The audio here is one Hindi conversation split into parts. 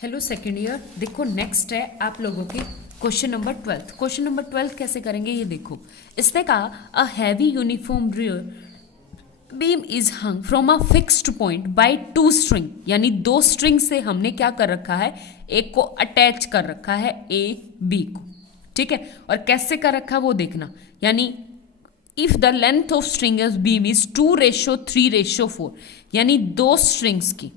Hello second year. देखो नेक्स्ट है आप लोगों के क्वेश्चन नंबर 12। क्वेश्चन नंबर 12 कैसे करेंगे ये देखो। इसने कहा a heavy uniform rear beam is hung from a fixed point by two string, यानी दो स्ट्रिंग से हमने क्या कर रखा है, एक को अटैच कर रखा है ए बी को, ठीक है। और कैसे कर रखा है वो देखना, यानी if the length of string beam is 2:3:4, यानी दो स्ट्रिंग्स की,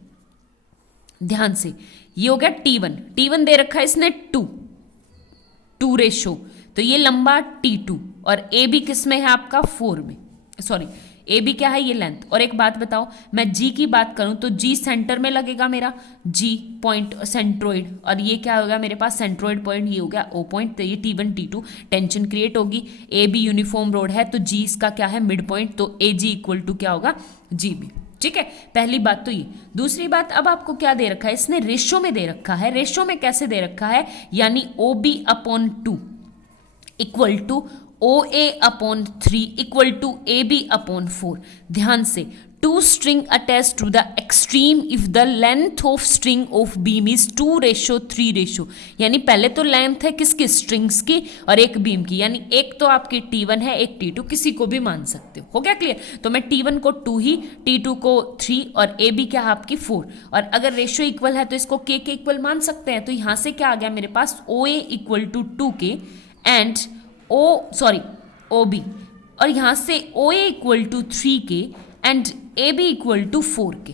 ध्यान से ये हो गया टी वन दे रखा है इसने 2 तो ये लंबा T2 और ए बी किस में है आपका 4 में, सॉरी ए बी क्या है ये लेंथ। और एक बात बताओ, मैं जी की बात करूं तो जी सेंटर में लगेगा मेरा, जी पॉइंट सेंट्रोइड, और ये क्या होगा मेरे पास सेंट्रोइड पॉइंट, ये हो गया ओ पॉइंट। तो ये T1 T2 टेंशन क्रिएट होगी। ए बी यूनिफॉर्म रोड है तो जी इसका क्या है मिड पॉइंट, तो ए जी इक्वल टू क्या होगा जी बी, ठीक है। पहली बात तो ये। दूसरी बात, अब आपको क्या दे रखा है, इसने रेशो में दे रखा है। रेशो में कैसे दे रखा है, यानी O B upon 2 equal to O A upon 3 equal to A B upon 4। ध्यान से, two string attach to the extreme if the length of string of beam is 2:3, यानी पहले तो लेंथ है किसकी, स्ट्रिंग्स की, और एक बीम की, यानी एक तो आपकी T1 है एक T2, किसी को भी मान सकते हो गया क्लियर। तो मैं T1 को 2 ही, T2 को 3 और ए बी क्या है आपकी 4। और अगर रेशियो इक्वल है तो इसको के इक्वल मान सकते हैं। तो यहां से क्या आ गया मेरे पास, O A equal to 2K and O B, और यहां से O A equal to 3K and A B equal to 4K।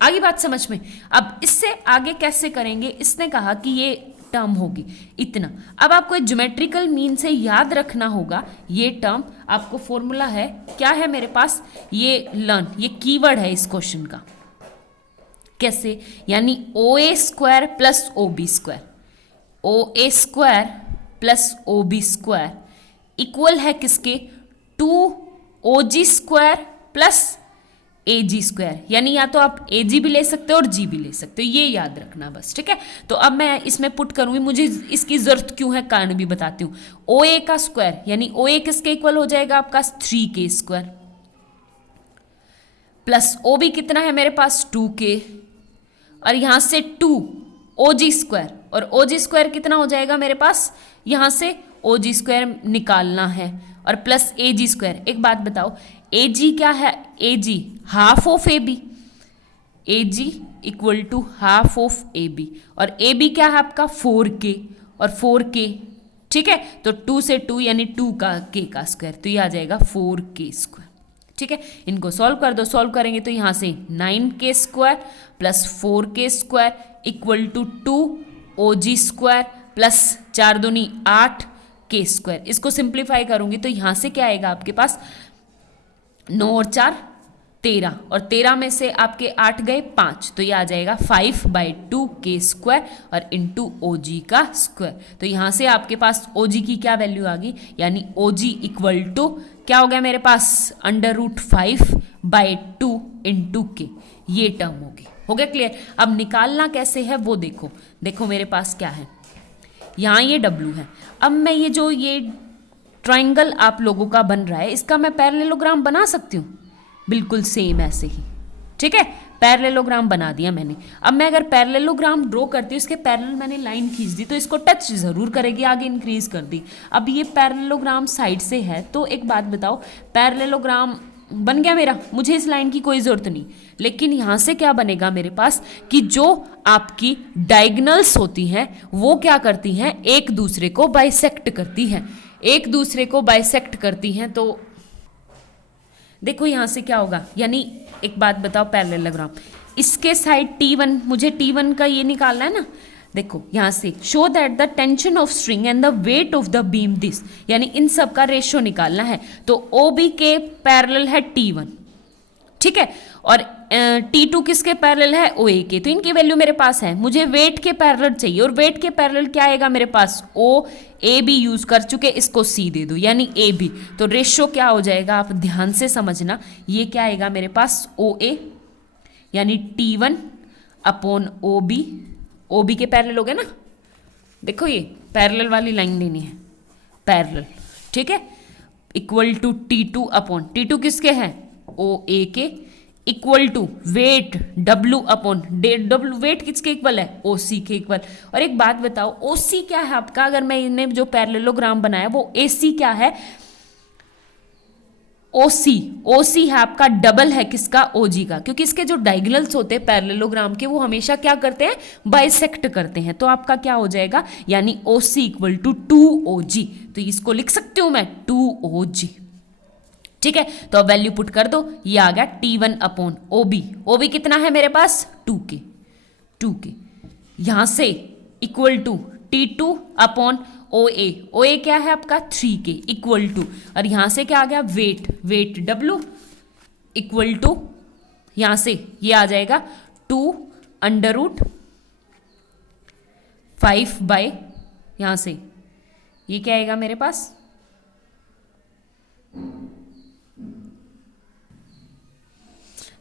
आगे बात समझ में। अब इससे आगे कैसे करेंगे, इसने कहा कि ये टर्म होगी इतना। अब आपको एक ज्योमेट्रिकल मीन से याद रखना होगा ये टर्म, आपको फॉर्मूला है क्या है मेरे पास, ये लर्न, ये कीवर्ड है इस क्वेश्चन का। कैसे, यानी O A square plus O B square, O A square plus O B square equal है किसके, 2OG square plus A G square, यानी या तो आप ए जी भी ले सकते हो और जी भी ले सकते हो, ये याद रखना बस, ठीक है। तो अब मैं इसमें पुट करूंगी, मुझे इसकी जरूरत क्यों है कारण भी बताती हूँ। ओ ए का स्क्वायर, यानी ओ ए किसके इक्वल हो जाएगा आपका 3K square, plus O B कितना है मेरे पास 2K, और यहां से 2OG स्क्वायर, और OG स्क्वायर कितना हो जाएगा मेरे पास, यहां से OG स्क्वायर निकालना है, और प्लस AG स्क्वायर। एक बात बताओ, AG क्या है, AG half of AB, AG equal to half of AB, और AB क्या है आपका 4K और 4K, ठीक है। तो 2 से 2 यानी 2 का K का स्क्वायर, तो ये आ जाएगा 4K स्क्वायर, ठीक है। इनको सॉल्व कर दो, सॉल्व करेंगे तो यहाँ से 9K square plus 4K square equal to 2OG square plus 4 दूनी 8K स्क्वायर। इसको सिंप्लीफाई करूंगी तो यहाँ से क्या आएगा आपके पास, 9 और 4 13, और 13 में से आपके 8 गए 5, तो ये आ जाएगा 5/2K स्क्वायर और इंटू OG का स्क्वायर। तो यहाँ से आपके पास OG की क्या वैल्यू आ गई, यानी OG इक्वल टू क्या हो गया मेरे पास, √5/2 इंटू K, ये टर्म होगी। हो गया क्लियर। अब निकालना कैसे है वो देखो। देखो मेरे पास क्या है, यहाँ ये W है। अब मैं ये जो ये ट्राइंगल आप लोगों का बन रहा है, इसका मैं पैरेललोग्राम बना सकती हूँ, बिल्कुल सेम ऐसे ही, ठीक है। पैरेललोग्राम बना दिया मैंने। अब मैं अगर पैरेललोग्राम ड्रॉ करती हूँ, इसके पैरेलल मैंने लाइन खींच दी तो इसको टच जरूर करेगी, आगे इंक्रीज कर दी। अब ये पैरेललोग्राम साइड से है, तो एक बात बताओ, पैरेललोग्राम बन गया मेरा, मुझे इस लाइन की कोई जरूरत नहीं। लेकिन यहाँ से क्या बनेगा मेरे पास, कि जो आपकी डायगोनल्स होती हैं वो क्या करती हैं, एक दूसरे को बाइसेक्ट करती हैं, एक दूसरे को बाइसेक्ट करती हैं। तो देखो यहाँ से क्या होगा, यानी एक बात बताओ, पैरेललोग्राम इसके साइड T1, मुझे T1 का ये निकालना है ना। देखो यहाँ से show that the tension of string and the weight of the beam this, यानी इन सब का रेशियो निकालना है। तो OB के पैरेलल है T1, ठीक है, और T2 किसके पैरेलल है, OA के। तो इनकी वैल्यू मेरे पास है, मुझे वेट के पैरेलल चाहिए, और वेट के पैरेलल क्या आएगा मेरे पास, OAB यूज कर चुके, इसको C दे दो, यानी AB। तो रेशियो क्या हो जाएगा, आप ध्यान से समझना, ये क्या आएगा मेरे पास OA, यानी T1 अपॉन OB के पैरेलल हो गए ना। देखो ये पैरेलल वाली लाइन लेनी है, पैरेलल, ठीक है, equal to T2 upon, T2 किसके हैं, OA के, equal to weight W upon W, weight किसके इक्वल है, ओसी के इक्वल। और एक बात बताओ, ओसी क्या है आपका, अगर मैं इन्हें जो पैरेललोग्राम बनाया वो एसी क्या है, ओसी, ओसी है आपका डबल है किसका, ओजी का, क्योंकि इसके जो डायगोनल्स होते हैं पैरेललोग्राम के वो हमेशा क्या करते हैं, बाइसेक्ट करते हैं। तो आपका क्या हो जाएगा, यानी ओसी इक्वल टू 2OG, तो इसको लिख सकती हूं मैं 2OG। ठीक है, तो अब वैल्यू पुट कर दो, ये आ गया T1 अपॉन ओबी, ओबी कितना है मेरे पास 2K, यहां से equal to T2 upon OA, OA क्या है आपका 3K इक्वल टू, और यहां से क्या आ गया वेट W इक्वल टू, यहां से ये आ जाएगा 2√5 बाय, यहां से ये क्या आएगा मेरे पास,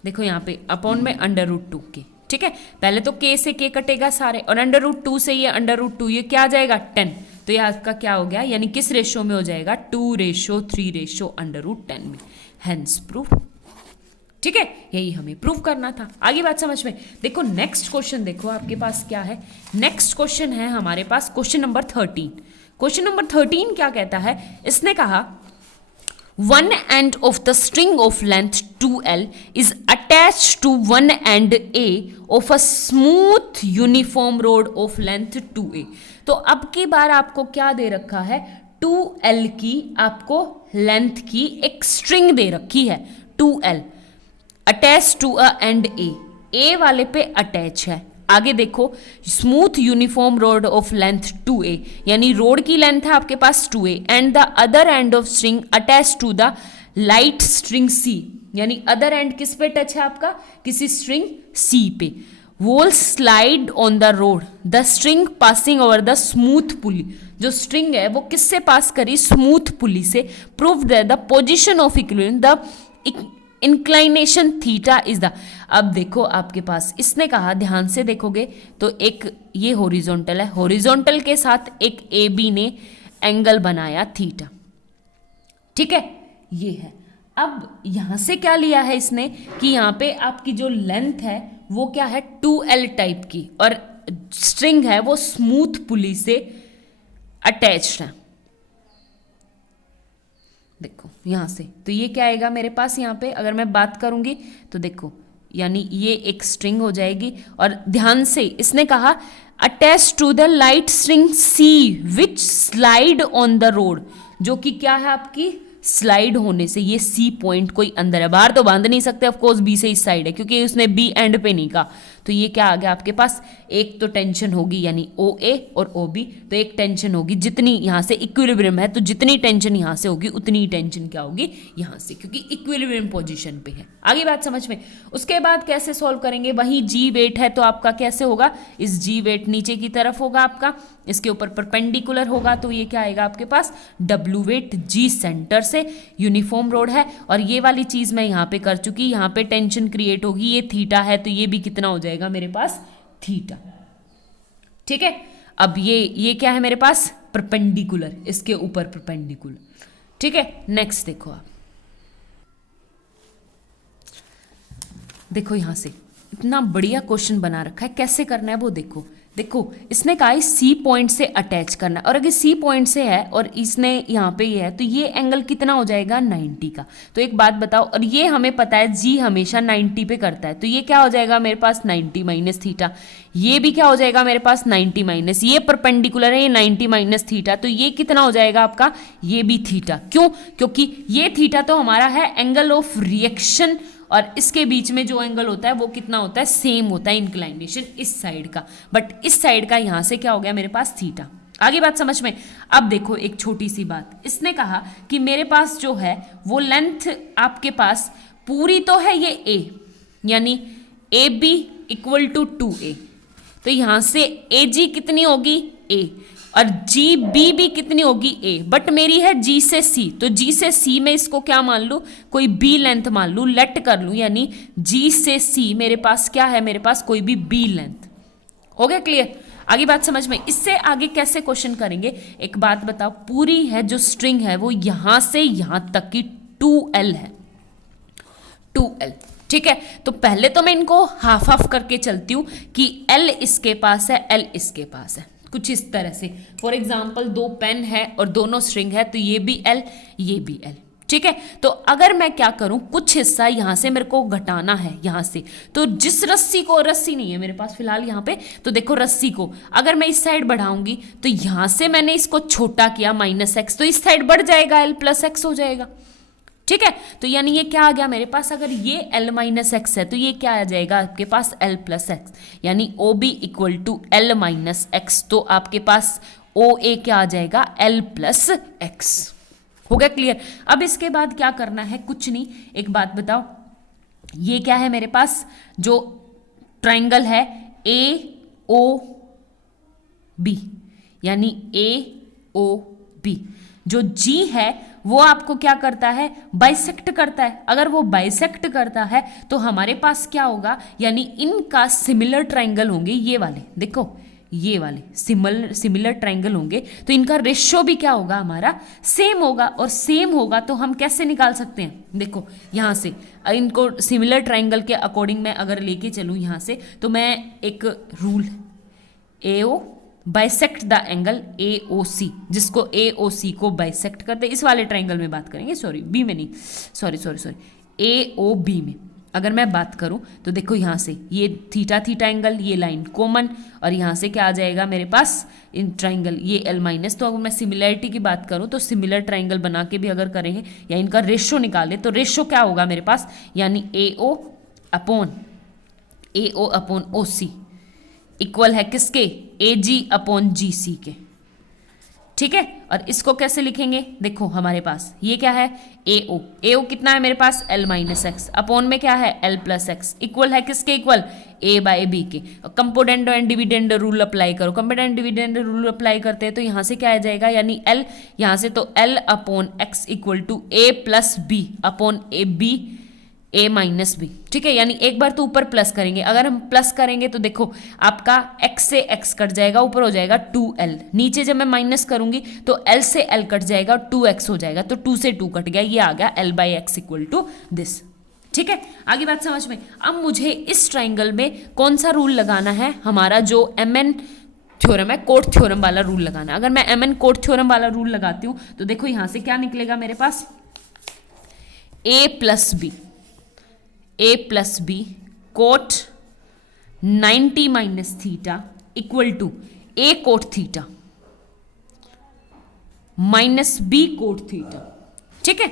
देखो यहाँ पे अपॉन में √2K। ठीक है, पहले तो K से K कटेगा सारे, और √2 से ये √2, ये क्या आ जाएगा 10, तो ये आपका क्या हो गया, यानी किस रेशो में हो जाएगा, 2:3/√10 में, हेंस प्रूफ। ठीक है, यही हमें प्रूफ करना था। आगे बात समझ में, देखो नेक्स्ट क्वेश्चन देखो आपके पास क्या है, नेक्स्ट क्वेश्चन है हमारे पास क्वेश्चन नंबर 13। क्वेश्चन नंबर 13 क्या कहता है, इसने कहा one end of the string of length 2L is attached to one end A of a smooth uniform rod of length 2A। तो अब की बार आपको क्या दे रखा है, 2L की आपको लेंथ की एक स्ट्रिंग दे रखी है, 2L attach to a end A वाले पे अटैच है। आगे देखो, smooth uniform rod of length 2A, यानी रोड की लेंथ है आपके पास 2A, end the other end of string attach to the light string C, यानी अदर एंड किस पे टच है आपका, किसी स्ट्रिंग C पे। Wall slide on the rod, the string passing over the smooth pulley, जो स्ट्रिंग है वो किससे पास करी, स्मूथ पुली से। Prove that the position of equilibrium, the inclination theta is the. अब देखो आपके पास इसने कहा, ध्यान से देखोगे तो एक ये हॉरिजॉन्टल है, हॉरिजॉन्टल के साथ एक ए बी ने एंगल बनाया थीटा। ठीक है, ये है। अब यहां से क्या लिया है इसने कि यहां पे आपकी जो लेंथ है वो क्या है 2L टाइप की, और स्ट्रिंग है वो स्मूथ पुली से अटैच्ड है। देखो यहां से, तो ये क्या आएगा मेरे पास, यहाँ पे अगर मैं बात करूंगी तो देखो, यानी ये एक स्ट्रिंग हो जाएगी, और ध्यान से इसने कहा attach to the light string C which slide on the road, जो कि क्या है आपकी स्लाइड होने से, ये सी पॉइंट कोई अंदर है, बाहर तो बांध नहीं सकते ऑफकोर्स, बी से इस साइड है क्योंकि उसने बी एंड पे नहीं कहा। तो ये क्या आ गया आपके पास, एक तो टेंशन होगी यानी OA और OB, तो एक टेंशन होगी, जितनी यहाँ से इक्विलिब्रियम है तो जितनी टेंशन यहाँ से होगी उतनी टेंशन क्या होगी यहाँ से, क्योंकि इक्विलिब्रियम पोजीशन पे है। आगे बात समझ में। उसके बाद कैसे सॉल्व करेंगे, वही G वेट है तो आपका कैसे होगा, इस G वेट नीचे की तरफ होगा आपका, इसके ऊपर परपेंडिकुलर होगा, तो ये क्या आएगा आपके पास, W वेट G सेंटर से, यूनिफॉर्म रोड है, और ये वाली चीज मैं यहाँ पे कर चुकी, यहाँ पे टेंशन क्रिएट होगी, ये थीटा है तो ये भी कितना हो जाएगा मेरे पास, थीटा। ठीक है, अब ये क्या है मेरे पास, परपेंडिकुलर, इसके ऊपर परपेंडिकुलर। ठीक है, नेक्स्ट देखो आप, देखो यहां से इतना बढ़िया क्वेश्चन बना रखा है, कैसे करना है वो देखो। देखो इसने कहा है सी पॉइंट से अटैच करना है, और अगर सी पॉइंट से है और इसने यहाँ पे ये है तो ये एंगल कितना हो जाएगा 90 का। तो एक बात बताओ, और ये हमें पता है जी हमेशा 90 पे करता है, तो ये क्या हो जाएगा मेरे पास 90 माइनस थीटा, ये भी क्या हो जाएगा मेरे पास 90 माइनस, ये परपेंडिकुलर है, ये 90 माइनस थीटा, तो ये कितना हो जाएगा आपका, ये भी थीटा। क्यों, क्योंकि ये थीटा तो हमारा है एंगल ऑफ रिएक्शन, और इसके बीच में जो एंगल होता है वो कितना होता है, सेम होता है इंक्लाइनेशन इस साइड का, बट इस साइड का यहां से क्या हो गया मेरे पास थीटा। आगे बात समझ में। अब देखो एक छोटी सी बात, इसने कहा कि मेरे पास जो है वो लेंथ आपके पास पूरी तो है ये A, यानी AB इक्वल टू 2A, तो यहां से AG कितनी होगी A, और GB भी कितनी होगी A, बट मेरी है G से C, तो G से C में इसको क्या मान लूँ, कोई B लेंथ मान लूँ, लेट कर लूँ, यानी G से C मेरे पास क्या है, मेरे पास कोई भी B लेंथ। हो गया क्लियर, आगे बात समझ में। इससे आगे कैसे क्वेश्चन करेंगे, एक बात बताओ, पूरी है जो स्ट्रिंग है वो यहां से यहां तक की 2L है, 2L, ठीक है, तो पहले तो मैं इनको हाफ हाफ करके चलती हूँ कि L इसके पास है, L इसके पास है, कुछ इस तरह से। फॉर एग्जाम्पल 2 पेन है और दोनों स्ट्रिंग है, तो ये भी L ये भी L। ठीक है, तो अगर मैं क्या करूं, कुछ हिस्सा यहां से मेरे को घटाना है यहां से, तो जिस रस्सी को, रस्सी नहीं है मेरे पास फिलहाल यहां पे, तो देखो रस्सी को अगर मैं इस साइड बढ़ाऊंगी तो यहां से मैंने इसको छोटा किया -x, तो इस साइड बढ़ जाएगा, L + x हो जाएगा। ठीक है, तो यानी ये क्या आ गया मेरे पास, अगर ये L - x है तो ये क्या आ जाएगा आपके पास L + x, यानी OB = L - x, तो आपके पास OA क्या आ जाएगा, L + x। हो गया क्लियर। अब इसके बाद क्या करना है, कुछ नहीं, एक बात बताओ, ये क्या है मेरे पास, जो ट्राइंगल है AOB, यानी AOB, जो G है वो आपको क्या करता है, बाइसेक्ट करता है। अगर वो बाइसेक्ट करता है तो हमारे पास क्या होगा, यानी इनका सिमिलर ट्राइंगल होंगे, ये वाले देखो, ये वाले सिमिलर ट्राइंगल होंगे, तो इनका रेशियो भी क्या होगा, हमारा सेम होगा। और सेम होगा तो हम कैसे निकाल सकते हैं, देखो यहाँ से इनको सिमिलर ट्राइंगल के अकॉर्डिंग मैं अगर लेके चलूँ यहाँ से, तो मैं एक rule AO bisect the angle AOC, जिसको AOC को बाइसेक्ट करते, इस वाले ट्राइंगल में बात करेंगे, सॉरी बी में नहीं, सॉरी AOB में अगर मैं बात करूं तो देखो यहाँ से ये थीटा थीटा एंगल, ये लाइन कॉमन, और यहाँ से क्या आ जाएगा मेरे पास इन ट्राइंगल ये L-। तो अगर मैं सिमिलरिटी की बात करूं तो सिमिलर ट्राइंगल बना के भी अगर करेंगे या इनका रेशियो निकाले तो रेशियो क्या होगा मेरे पास, यानी AO अपॉन OC इक्वल है किसके, AG अपॉन GC के। ठीक है, और इसको कैसे लिखेंगे, देखो हमारे पास ये क्या है, AO कितना है मेरे पास, L - x, अपॉन में क्या है L + x, इक्वल है किसके, इक्वल A/B के। Component and dividend rule apply करो, कंपोनेंट डिविडेंड रूल अप्लाई करते हैं तो यहाँ से क्या आ जाएगा, यानी L यहाँ से, तो L upon x = A + B upon AB A - B। ठीक है, यानी एक बार तो ऊपर प्लस करेंगे, अगर हम प्लस करेंगे तो देखो आपका x से x कट जाएगा, ऊपर हो जाएगा 2L, नीचे जब मैं माइनस करूंगी तो L से L कट जाएगा, 2x हो जाएगा, तो 2 से 2 कट गया, ये आ गया L/x = दिस। ठीक है, आगे बात समझ में। अब मुझे इस ट्राइंगल में कौन सा रूल लगाना है, हमारा जो MN थ्योरम है, कोट थ्योरम वाला रूल लगाना। अगर मैं MN कोट थ्योरम वाला रूल लगाती हूँ तो देखो यहाँ से क्या निकलेगा मेरे पास, A + B cot 90 - theta equal to A cot theta - B cot theta. ठीक है,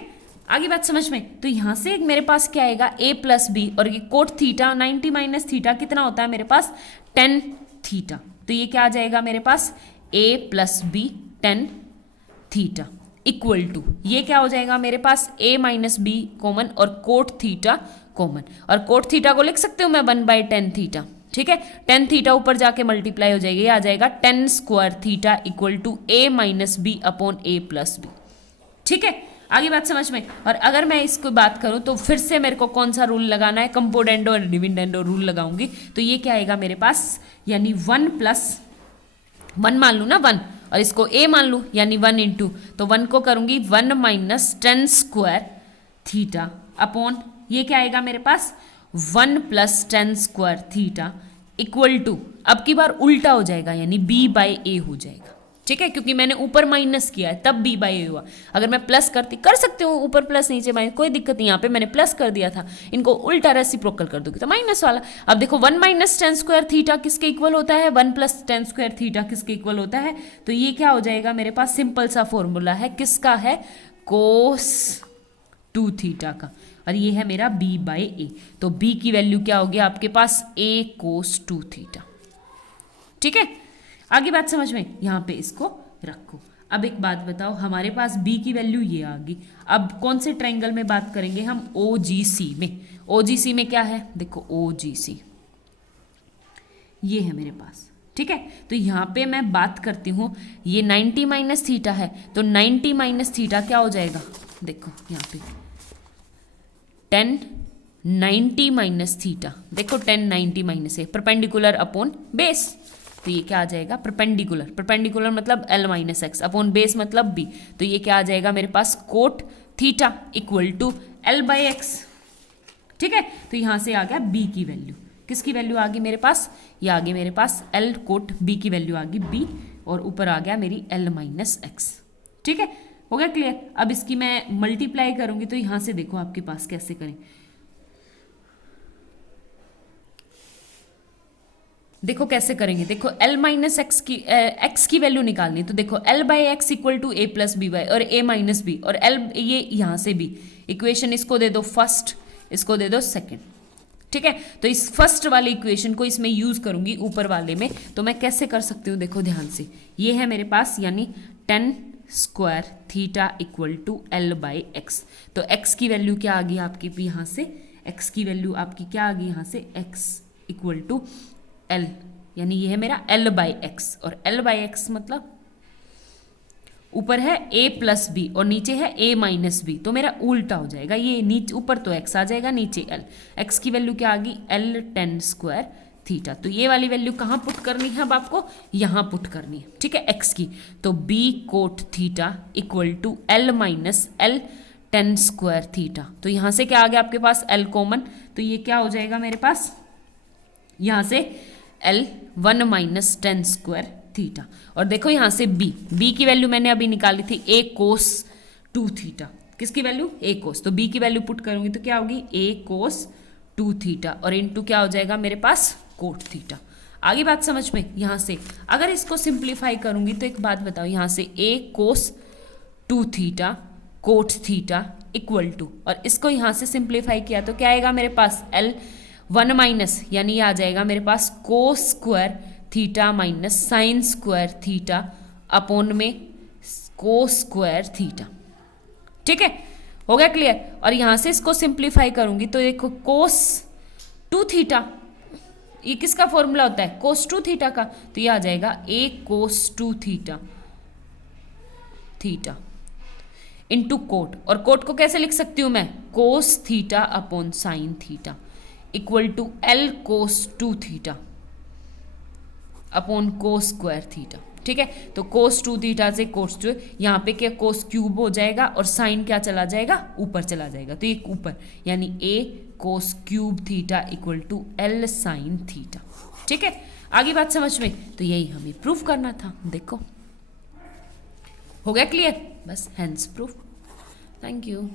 आगे बात समझ में। तो यहां से मेरे पास क्या आएगा, A + B, और ये कोट थीटा 90 - थीटा कितना होता है मेरे पास, tan थीटा, तो ये क्या आ जाएगा मेरे पास, A + B tan theta equal to, ये क्या हो जाएगा मेरे पास, A - B कॉमन और कोट थीटा कॉमन, और कोट थीटा को लिख सकते हो मैं 1/tan थीटा। ठीक है, tan थीटा ऊपर जाके मल्टीप्लाई हो जाएगी, ये आ जाएगा tan square theta equal to A - B upon A + B। ठीक है, आगे बात समझ में। और अगर मैं इसको बात करूं तो फिर से मेरे को कौन सा रूल लगाना है, कंपोनेंट और डिविडेंड रूल लगाऊंगी, तो ये क्या आएगा मेरे पास, यानी 1 + 1 मान लू ना 1, और इसको A मान लूँ, यानी 1 × तो 1 को करूँगी 1 - tan स्क्वायर थीटा अपॉन, ये क्या आएगा मेरे पास, 1 + tan square theta equal to, अब की बार उल्टा हो जाएगा, यानी B/A हो जाएगा। ठीक है, क्योंकि मैंने ऊपर माइनस किया है तब B/A हुआ। अगर मैं प्लस करती, कर सकते हो ऊपर प्लस नीचे माइनस, कोई दिक्कत नहीं, यहाँ पे मैंने प्लस कर दिया था, इनको उल्टा रेसिप्रोकल कर दोगे तो माइनस वाला। अब देखो 1 - tan स्क्वायर थीटा किसके इक्वल होता है, 1 + tan स्क्वायर थीटा किसके इक्वल होता है, तो ये क्या हो जाएगा मेरे पास, सिंपल सा फॉर्मूला है, किसका है, cos 2 थीटा का, और ये है मेरा B/A, तो B की वैल्यू क्या होगी आपके पास, A cos 2 थीटा। ठीक है, आगे बात समझ में, यहाँ पे इसको रखो। अब एक बात बताओ, हमारे पास B की वैल्यू ये आ गई। अब कौन से ट्रायंगल में बात करेंगे हम, OGC में। OGC में क्या है, देखो OGC ये है मेरे पास। ठीक है, तो यहाँ पे मैं बात करती हूँ, ये 90 - थीटा है, तो 90 - थीटा क्या हो जाएगा, देखो यहाँ पे tan 90 - थीटा, देखो tan 90 से परपेंडिकुलर अपॉन बेस, तो ये क्या आ जाएगा, परपेंडिकुलर मतलब L - x अपॉन बेस मतलब B, तो ये क्या आ जाएगा मेरे पास, cot theta equal to L/x। ठीक है, तो यहाँ से आ गया बी की वैल्यू। किसकी वैल्यू आ गई मेरे पास? ये आ गई मेरे पास एल कोट बी की वैल्यू आ गई बी, और ऊपर आ गया मेरी एल माइनस एक्स। ठीक है, हो गया क्लियर। अब इसकी मैं मल्टीप्लाई करूंगी तो यहाँ से देखो आपके पास कैसे करें। देखो कैसे करेंगे, देखो एल माइनस एक्स की एक्स की वैल्यू निकालनी, तो देखो l by x equal to a plus b y, और ए माइनस बी, और एल ये यहाँ से भी इक्वेशन इसको दे दो फर्स्ट, इसको दे दो सेकंड। ठीक है, तो इस फर्स्ट वाले इक्वेशन को इसमें यूज करूंगी ऊपर वाले में, तो मैं कैसे कर सकती हूँ देखो ध्यान से। ये है मेरे पास यानी 10 square theta equal to l by x. तो एक्स की वैल्यू क्या आ गई आपकी यहाँ से? एक्स की वैल्यू आपकी क्या आ गई यहाँ से? एक्स इक्वल टू एल, यानी ये है मेरा एल बाई एक्स, और एल बाई एक्स मतलब ऊपर है a प्लस बी और नीचे है a माइनस बी, तो मेरा उल्टा हो जाएगा। ये नीचे ऊपर तो x आ जाएगा, नीचे l। x की वैल्यू क्या आ गई? l 10 square theta. तो ये वाली वैल्यू कहाँ पुट करनी है अब आपको? यहाँ पुट करनी है। ठीक है, x की, तो b cot theta equal to l minus l 10 square theta. तो यहाँ से क्या आ गया आपके पास? l कॉमन, तो ये क्या हो जाएगा मेरे पास? यहाँ से l 1 माइनस 10 स्क्वायर थीटा। और देखो यहाँ से b की वैल्यू मैंने अभी निकाली थी a कोस 2 थीटा। किसकी वैल्यू? a कोस, तो b की वैल्यू पुट करूंगी तो क्या होगी? a कोस 2 थीटा, और इनटू क्या हो जाएगा मेरे पास? Cot theta. आगे बात समझ में? यहाँ से अगर इसको सिंप्लीफाई करूंगी तो एक बात बताओ, यहाँ से a cos 2 theta cot theta equal to, और इसको यहाँ से सिंप्लीफाई किया तो क्या आएगा मेरे पास? l 1 माइनस, यानी ये आ जाएगा मेरे पास cos square theta minus sine square theta upon में कोस स्क्वायर थीटा। ठीक है, हो गया क्लियर। और यहां से इसको सिंप्लीफाई करूंगी तो देखो कोस 2 थीटा, ये किसका फॉर्मूला होता है? कोस 2 थीटा का, तो ये आ जाएगा a cos 2 theta theta into cot, और कोट को कैसे लिख सकती हूं मैं? Cos theta upon sine theta equal to l cos 2 theta upon cos square theta. ठीक है, तो कोस 2 थीटा से कोस 2, यहाँ पे क्या कोस क्यूब हो जाएगा, और साइन क्या चला जाएगा? ऊपर चला जाएगा, तो ये ऊपर, यानी a cos cube theta equal to l sine theta. ठीक है, आगे बात समझ में? तो यही हमें प्रूफ करना था। देखो हो गया क्लियर, बस हैंड्स प्रूफ। Thank you.